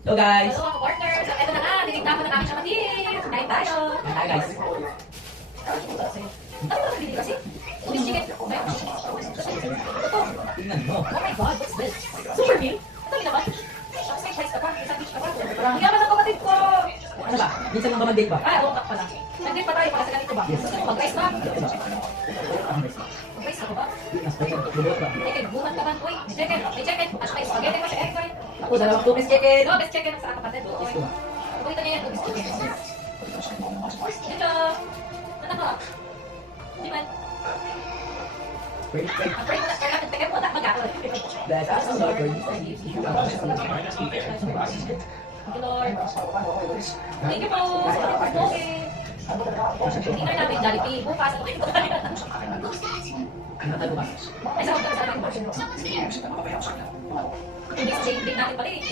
So guys, Hello mga partners. So, eto na nga. Dinigta ko na kami siya matis. Kain tayo. kain tayo guys. Ano ba nabili kasi? Police chicken. Ito. Tingnan mo. Oh my God, what's this? Super meal? Ito din naman. May price ka pa. May sandwich ka pa. Ang yaman ng kapatid ko. Ano ba? Minsan lang ba mag-date ba? Oo, tak pala. Nag-date pa tayo para sa ganito ba? Gusto mo mag-price ba? Mag-price ako ba? Chicken, buhat ka ba? Uy, may chicken. May chicken. At may spaghetti pa si Eric ko rin. Ako, dalawang two-piece chicken. Ito, best chicken ang sa kapatid. Gusto ba? Pagkita niya yan, best chicken. Ito. Ano ko? Di man. Wait. Pray mo na, kaya mo na mag-ako. That's awesome, Lord. Thank you, Lord. Thank you po. Hindi na namin Jollibee. Bukas ako kayo tayo. Ano ba? Ay, sa hotel sa akin. Hindi sa date natin pala eh.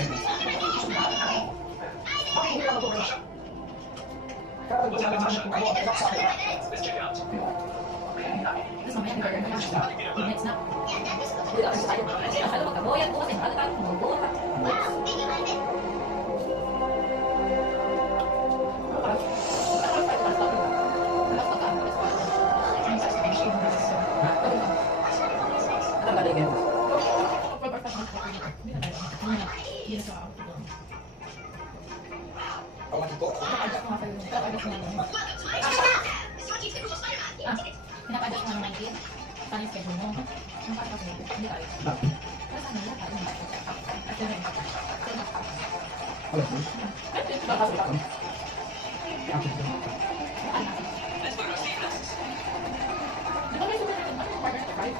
Tapos mamaya ang burger na lang. 2 minutes na. Hindi ako sa tayo. Akala magkaboyan bukas. Akala ka magbubuhat pa. Ano ba tingin mo? Pinapa-adjust mo ng 19. Paano yung schedule mo? Ang pa-adjust mo? Hindi tayo. Pero sana yun, tayo yung at yun rin. Di ba may sumunod yung ano yung partner sa price?